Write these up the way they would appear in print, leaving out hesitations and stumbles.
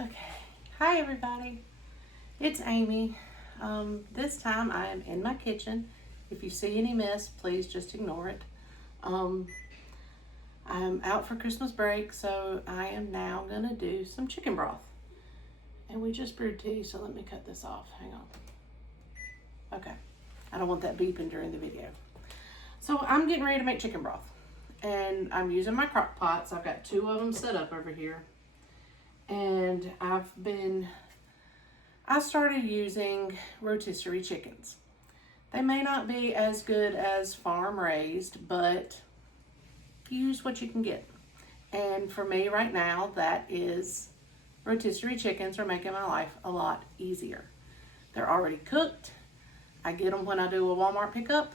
Okay. Hi, everybody. It's Amy. This time I am in my kitchen. If you see any mess, please just ignore it. Um, I'm out for Christmas break, so I am now going to do some chicken broth. And we just brewed tea, so let me cut this off. Hang on. Okay. I don't want that beeping during the video. So I'm getting ready to make chicken broth. And I'm using my crock pots. I've got 2 of them set up over here. And I started using rotisserie chickens. They may not be as good as farm raised, but use what you can get. And for me right now, that is rotisserie chickens are making my life a lot easier. They're already cooked. I get them when I do a Walmart pickup,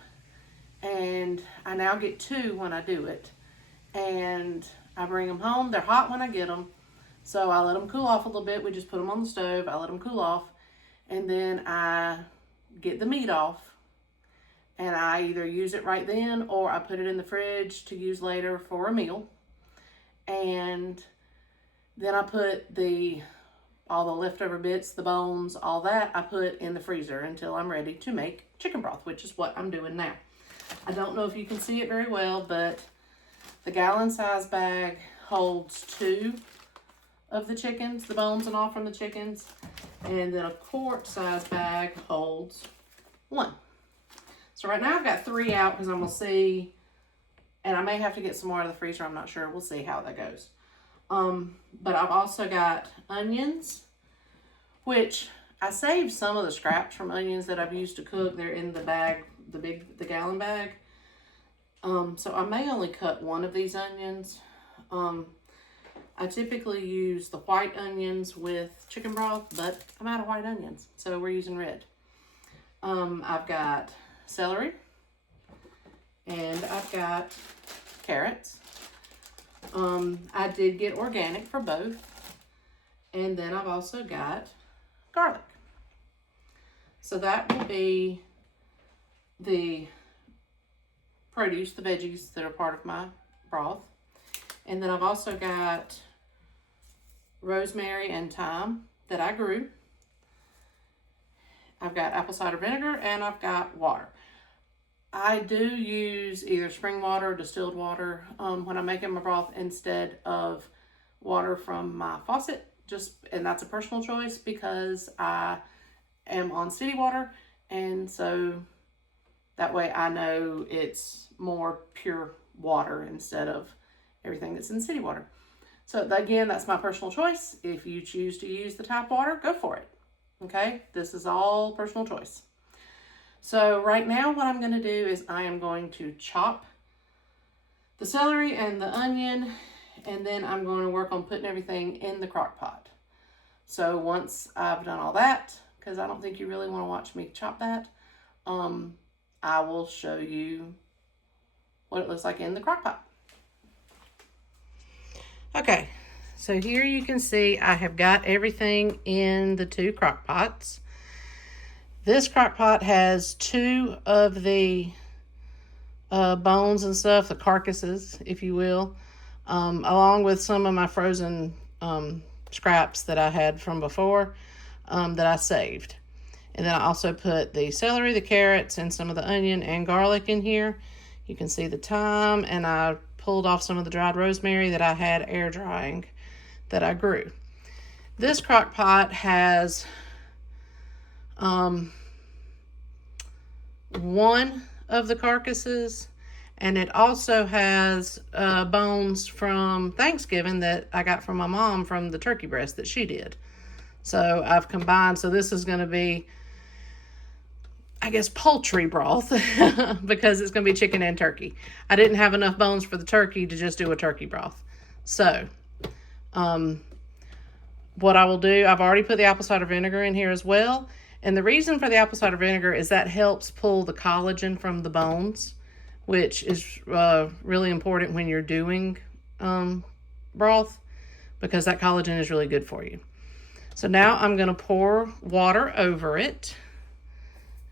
and I now get 2 when I do it. And I bring them home. They're hot when I get them. So I let them cool off a little bit. We just put them on the stove. I let them cool off. And then I get the meat off. And I either use it right then or I put it in the fridge to use later for a meal. And then I put all the leftover bits, the bones, all that, I put in the freezer until I'm ready to make chicken broth, which is what I'm doing now. I don't know if you can see it very well, but the gallon size bag holds 2 of the chickens, the bones and all from the chickens, and then a quart size bag holds 1. So right now I've got 3 out because I'm gonna see, and I may have to get some more out of the freezer. I'm not sure. We'll see how that goes. But I've also got onions, which I saved some of the scraps from onions that I've used to cook. They're in the bag, the gallon bag. So I may only cut 1 of these onions. I typically use the white onions with chicken broth, but I'm out of white onions, so we're using red. I've got celery, and I've got carrots. I did get organic for both, and then I've also got garlic. So that will be the produce, the veggies that are part of my broth. And then I've also got rosemary and thyme that I grew. I've got apple cider vinegar, and I've got water. I do use either spring water or distilled water when I'm making my broth instead of water from my faucet. And that's a personal choice because I am on city water, and so that way I know it's more pure water instead of everything that's in city water. So again, that's my personal choice. If you choose to use the tap water, go for it. Okay, this is all personal choice. So right now what I'm going to do is I am going to chop the celery and the onion, and then I'm going to work on putting everything in the crock pot. So once I've done all that, because I don't think you really want to watch me chop that, I will show you what it looks like in the crock pot. Okay, so here you can see I have got everything in the 2 crock pots. This crock pot has 2 of the bones and stuff, the carcasses, if you will, along with some of my frozen scraps that I had from before that I saved. And then I also put the celery, the carrots, and some of the onion and garlic in here. You can see the thyme, and I pulled off some of the dried rosemary that I had air drying that I grew. This crock pot has 1 of the carcasses, and it also has bones from Thanksgiving that I got from my mom from the turkey breast that she did. So I've combined, so this is going to be, I guess, poultry broth because it's going to be chicken and turkey. I didn't have enough bones for the turkey to just do a turkey broth. So, what I will do, I've already put the apple cider vinegar in here as well. And the reason for the apple cider vinegar is that helps pull the collagen from the bones, which is really important when you're doing broth, because that collagen is really good for you. So now I'm going to pour water over it.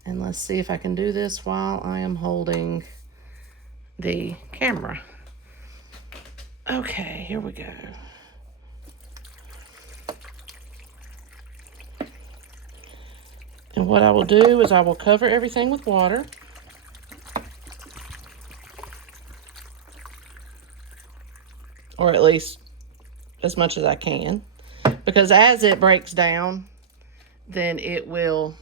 And let's see if I can do this while I am holding the camera. Okay, here we go. And what I will do is I will cover everything with water. Or at least as much as I can. Because as it breaks down, then it will,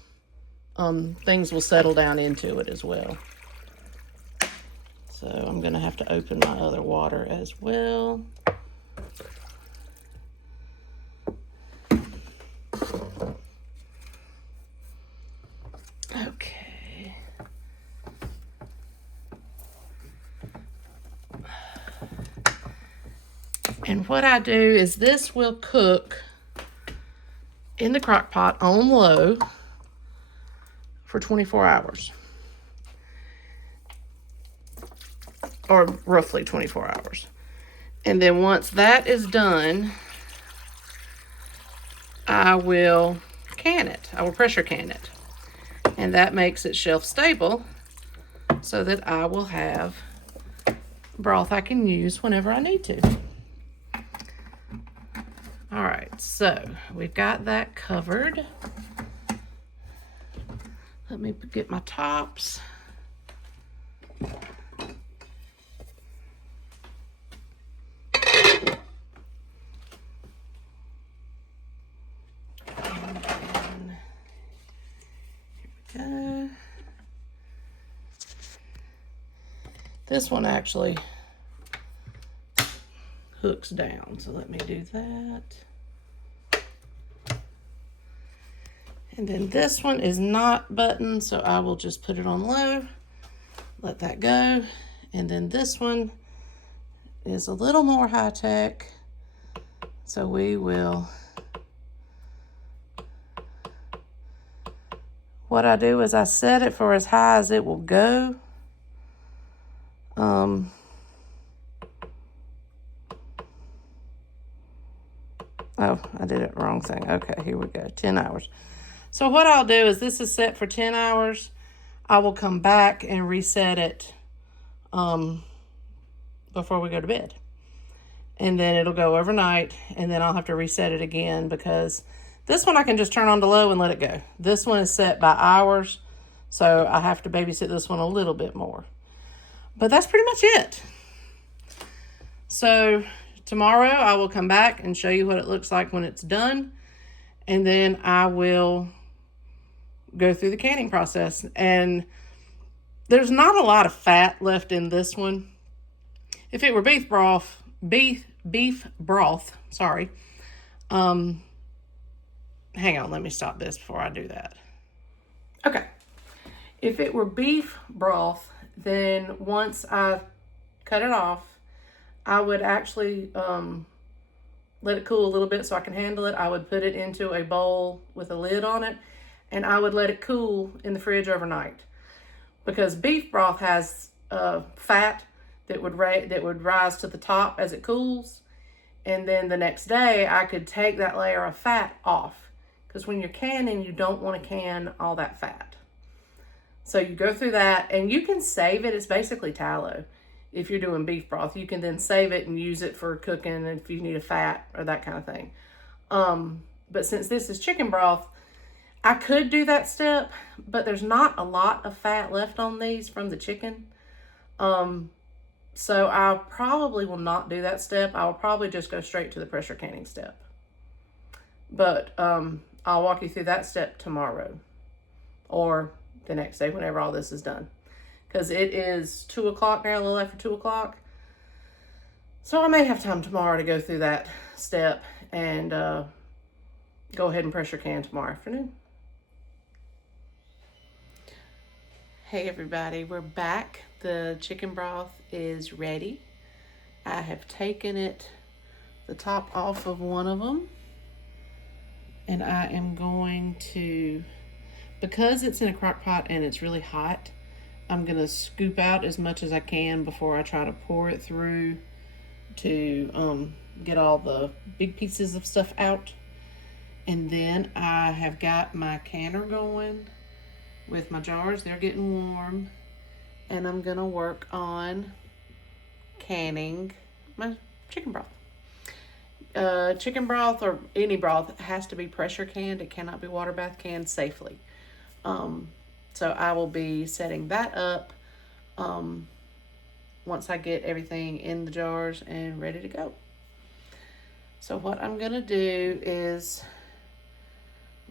things will settle down into it as well. So I'm going to have to open my other water as well. Okay. And what I do is this will cook in the crock pot on low for 24 hours. Or roughly 24 hours. And then once that is done, I will can it. I will pressure can it. And that makes it shelf stable so that I will have broth I can use whenever I need to. All right, so we've got that covered. Let me get my tops. This one actually hooks down, so let me do that. And then this one is not buttoned, so I will just put it on low, let that go. And then this one is a little more high-tech, so we will, what I do is I set it for as high as it will go. Oh, I did it wrong thing. Okay, here we go, 10 hours. So what I'll do is this is set for 10 hours. I will come back and reset it before we go to bed. And then it'll go overnight, and then I'll have to reset it again because this one I can just turn on to low and let it go. This one is set by hours, so I have to babysit this one a little bit more. But that's pretty much it. So tomorrow I will come back and show you what it looks like when it's done. And then I will go through the canning process. And there's not a lot of fat left in this one. If it were beef broth, sorry. Hang on, let me stop this before I do that. Okay. If it were beef broth, then once I cut it off, I would actually let it cool a little bit so I can handle it. I would put it into a bowl with a lid on it, and I would let it cool in the fridge overnight. Because beef broth has fat that would rise to the top as it cools, and then the next day I could take that layer of fat off. Because when you're canning, you don't want to can all that fat. So you go through that, and you can save it. It's basically tallow. If you're doing beef broth, you can then save it and use it for cooking if you need a fat or that kind of thing. But since this is chicken broth, I could do that step, but there's not a lot of fat left on these from the chicken. So I probably will not do that step. I will probably just go straight to the pressure canning step. But I'll walk you through that step tomorrow or the next day whenever all this is done. Because it is 2 o'clock now, a little after 2 o'clock. So I may have time tomorrow to go through that step and go ahead and pressure can tomorrow afternoon. Hey everybody, we're back. The chicken broth is ready. I have taken the top off of one of them. And I am going to, because it's in a crock pot and it's really hot, I'm going to scoop out as much as I can before I try to pour it through to get all the big pieces of stuff out. And then I have got my canner going with my jars. They're getting warm. And I'm going to work on canning my chicken broth. Chicken broth or any broth has to be pressure canned. It cannot be water bath canned safely. So I will be setting that up once I get everything in the jars and ready to go. So what I'm gonna do is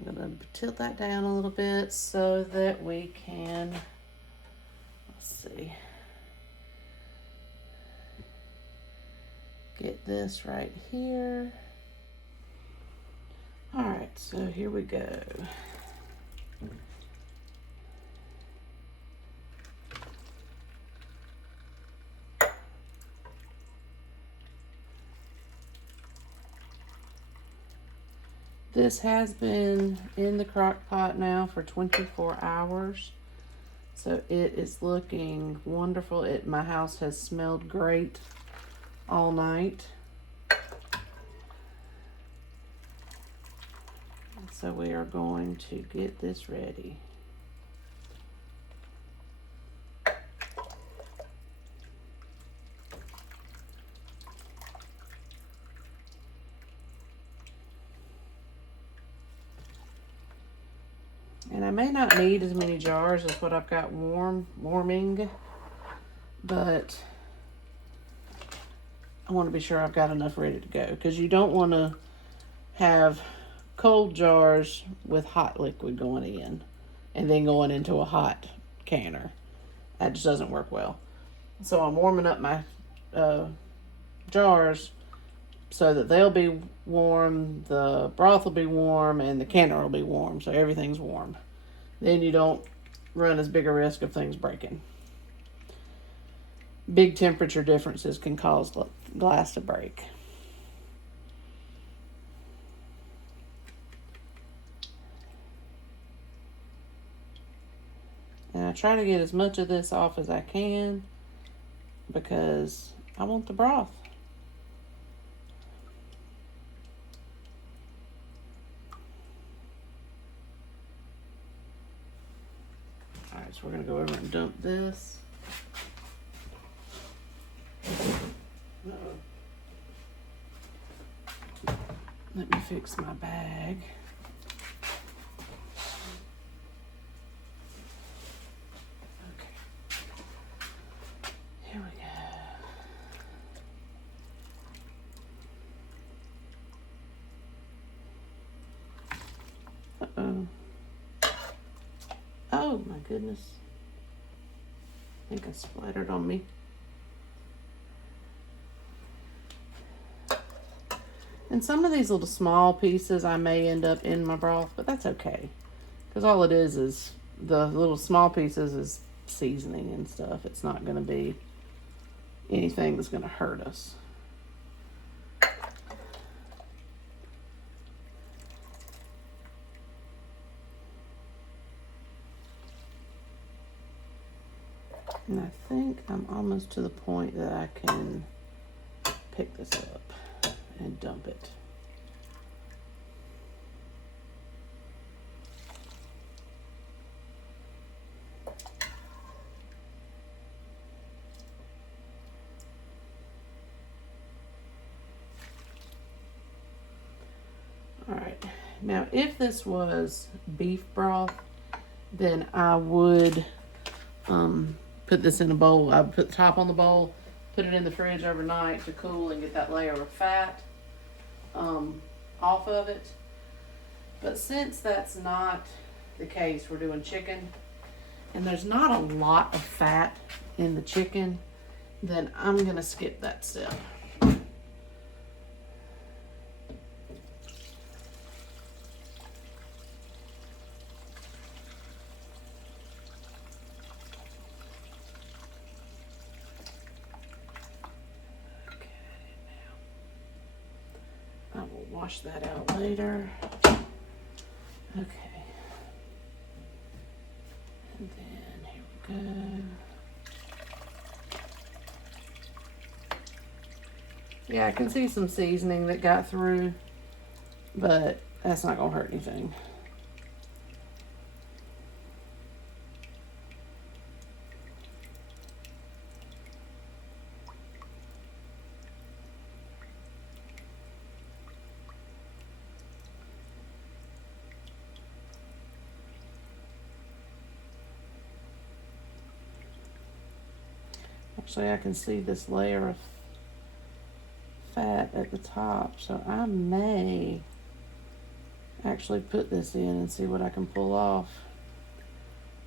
I'm gonna tilt that down a little bit so that we can, let's see, get this right here. All right, so here we go. This has been in the crock pot now for 24 hours. So it is looking wonderful. My house has smelled great all night. So we are going to get this ready. And I may not need as many jars as what I've got warming, but I want to be sure I've got enough ready to go, because you don't want to have cold jars with hot liquid going in and then going into a hot canner. That just doesn't work well. So I'm warming up my jars so that they'll be warm, the broth will be warm, and the canner will be warm, so everything's warm. Then you don't run as big a risk of things breaking. Big temperature differences can cause glass to break. And I try to get as much of this off as I can because I want the broth. Alright, so we're going to go over and dump this. Let me fix my bag. Okay. Here we go. Uh-oh. Oh my goodness. I think I splattered on me. And some of these little small pieces I may end up in my broth, but that's okay. Because all it is the little small pieces is seasoning and stuff. It's not going to be anything that's going to hurt us. And I think I'm almost to the point that I can pick this up and dump it. All right, now if this was beef broth, then I would put this in a bowl. I would put the top on the bowl, put it in the fridge overnight to cool and get that layer of fat off of it. But since that's not the case, we're doing chicken, and there's not a lot of fat in the chicken, then I'm gonna skip that step. Wash that out later. Okay. And then here we go. Yeah, I can see some seasoning that got through, but that's not gonna hurt anything. Actually, I can see this layer of fat at the top, so I may actually put this in and see what I can pull off,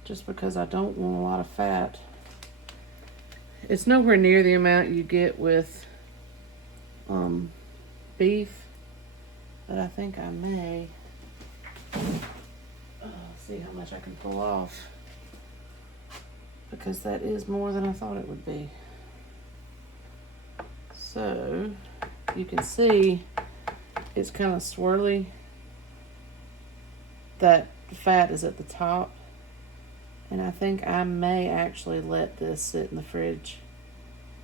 just because I don't want a lot of fat. It's nowhere near the amount you get with beef, but I think I may see how much I can pull off, because that is more than I thought it would be. So you can see it's kind of swirly. That fat is at the top, and I think I may actually let this sit in the fridge,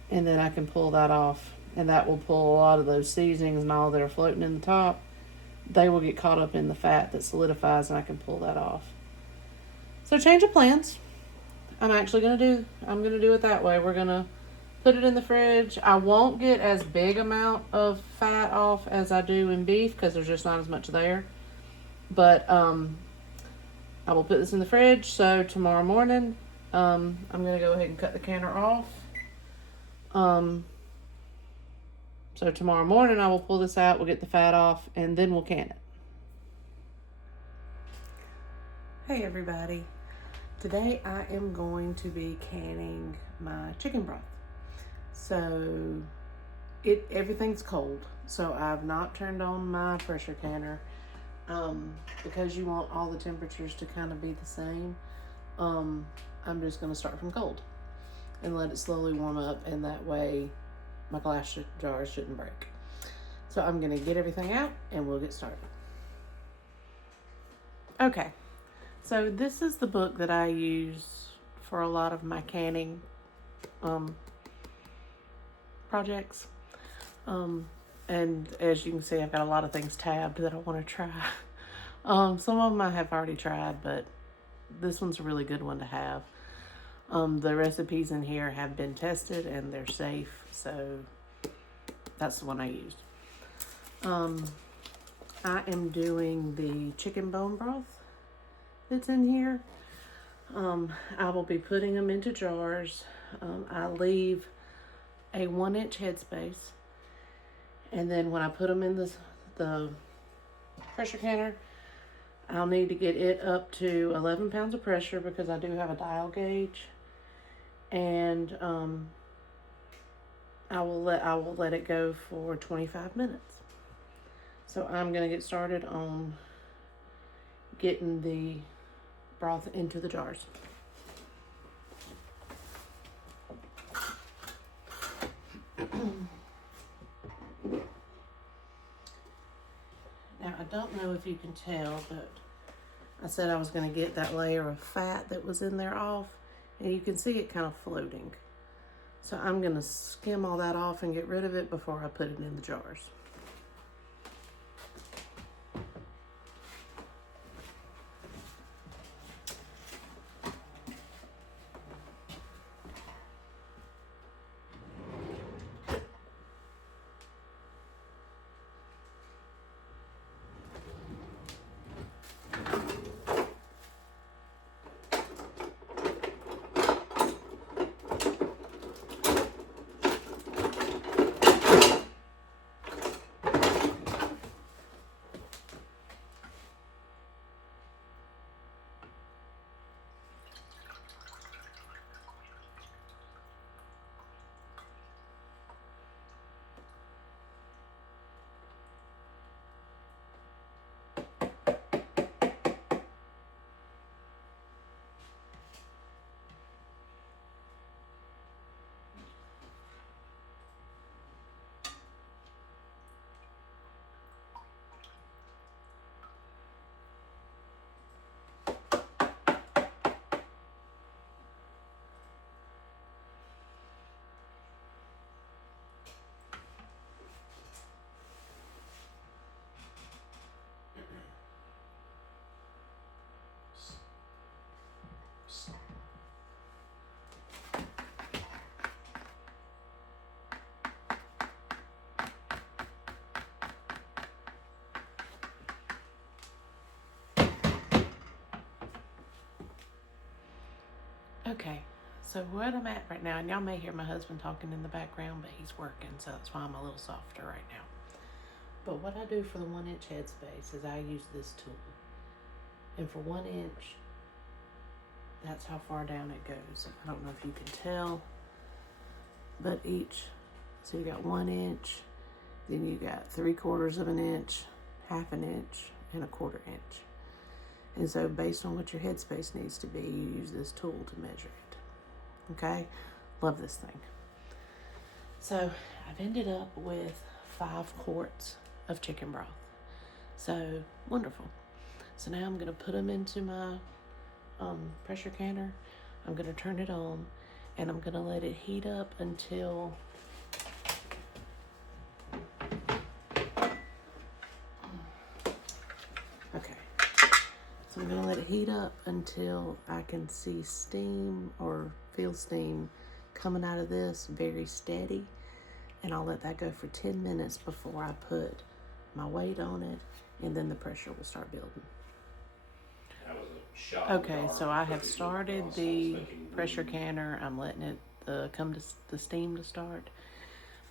and then I can pull that off, and that will pull a lot of those seasonings and all that are floating in the top. They will get caught up in the fat that solidifies, and I can pull that off. So change of plans. I'm gonna do it that way. We're gonna put it in the fridge. I won't get as big amount of fat off as I do in beef, because there's just not as much there. But I will put this in the fridge, so tomorrow morning I'm gonna go ahead and cut the canner off. So tomorrow morning I will pull this out, we'll get the fat off, and then we'll can it. Hey everybody. Today I am going to be canning my chicken broth. So everything's cold, so I've not turned on my pressure canner, because you want all the temperatures to kind of be the same. I'm just going to start from cold and let it slowly warm up, and that way my glass jars shouldn't break. So I'm going to get everything out and we'll get started. Okay, so this is the book that I use for a lot of my canning projects. And as you can see, I've got a lot of things tabbed that I want to try. Some of them I have already tried, but this one's a really good one to have. The recipes in here have been tested and they're safe, so that's the one I used. I am doing the chicken bone broth that's in here. I will be putting them into jars. I leave a 1-inch headspace, and then when I put them in the pressure canner, I'll need to get it up to 11 pounds of pressure, because I do have a dial gauge, and I will let it go for 25 minutes. So I'm gonna get started on getting the broth into the jars. Now, I don't know if you can tell, but I said I was going to get that layer of fat that was in there off, and you can see it kind of floating. So I'm going to skim all that off and get rid of it before I put it in the jars. Okay, So what I'm at right now, and y'all may hear my husband talking in the background, but he's working, so that's why I'm a little softer right now. But what I do for the 1 inch headspace is I use this tool. And for 1 inch, that's how far down it goes. I don't know if you can tell, but so you got 1 inch, then you got 3/4 of an inch, 1/2 inch, and 1/4 inch. And so based on what your headspace needs to be, you use this tool to measure it. Okay? Love this thing. So I've ended up with 5 quarts of chicken broth. So wonderful. So now I'm going to put them into my pressure canner. I'm going to turn it on, and I'm going to let it heat up until So I'm going to let it heat up until I can see steam or feel steam coming out of this very steady. And I'll let that go for 10 minutes before I put my weight on it, and then the pressure will start building. That was a shot. Okay, so I have started the pressure canner. I'm letting it come to the steam to start.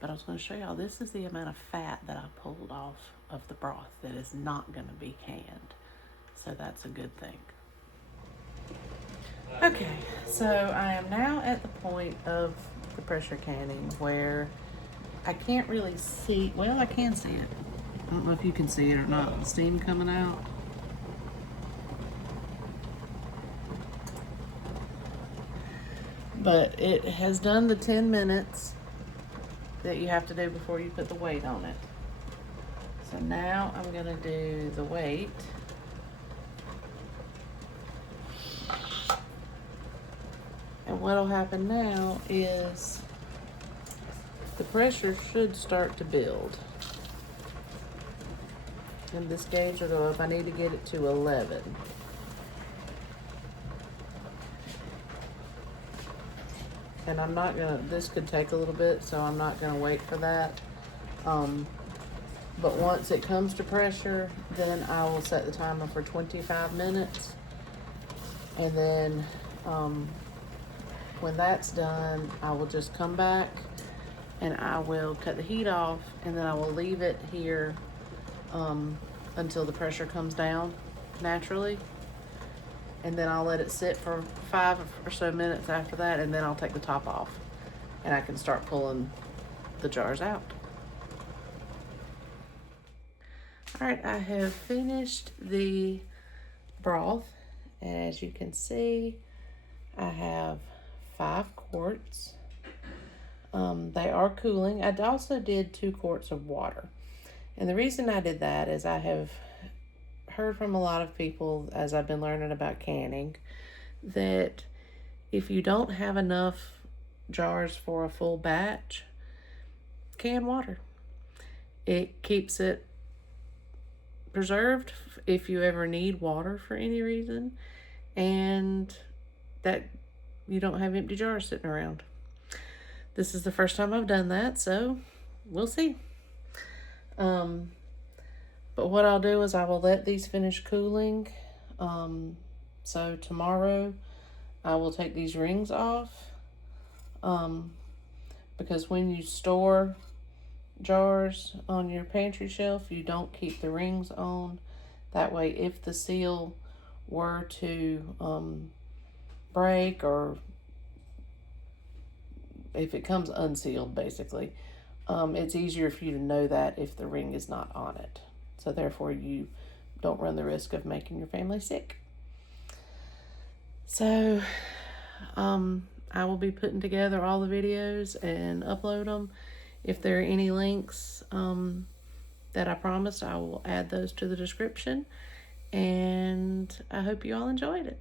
But I was going to show y'all, this is the amount of fat that I pulled off of the broth that is not going to be canned. So that's a good thing. Okay, so I am now at the point of the pressure canning where I can't really see, well, I can see it. I don't know if you can see it or not, the steam coming out. But it has done the 10 minutes that you have to do before you put the weight on it. So now I'm gonna do the weight. And what'll happen now is the pressure should start to build. And this gauge will go up. I need to get it to 11. And I'm not gonna, this could take a little bit, so I'm not gonna wait for that. But once it comes to pressure, then I will set the timer for 25 minutes. And then when that's done, I will just come back and I will cut the heat off, and then I will leave it here until the pressure comes down naturally. And then I'll let it sit for 5 or so minutes after that, and then I'll take the top off and I can start pulling the jars out. All right, I have finished the broth, and as you can see, I have 5 quarts. They are cooling. I also did 2 quarts of water. And the reason I did that is I have heard from a lot of people as I've been learning about canning that if you don't have enough jars for a full batch, can water. It keeps it preserved if you ever need water for any reason, and that you don't have empty jars sitting around. This is the first time I've done that, so we'll see. But what I'll do is I will let these finish cooling. So tomorrow I will take these rings off, because when you store jars on your pantry shelf, you don't keep the rings on. That way, if the seal were to break, or if it comes unsealed, basically, it's easier for you to know that if the ring is not on it. So therefore, you don't run the risk of making your family sick. So I will be putting together all the videos and upload them. If there are any links that I promised, I will add those to the description. And I hope you all enjoyed it.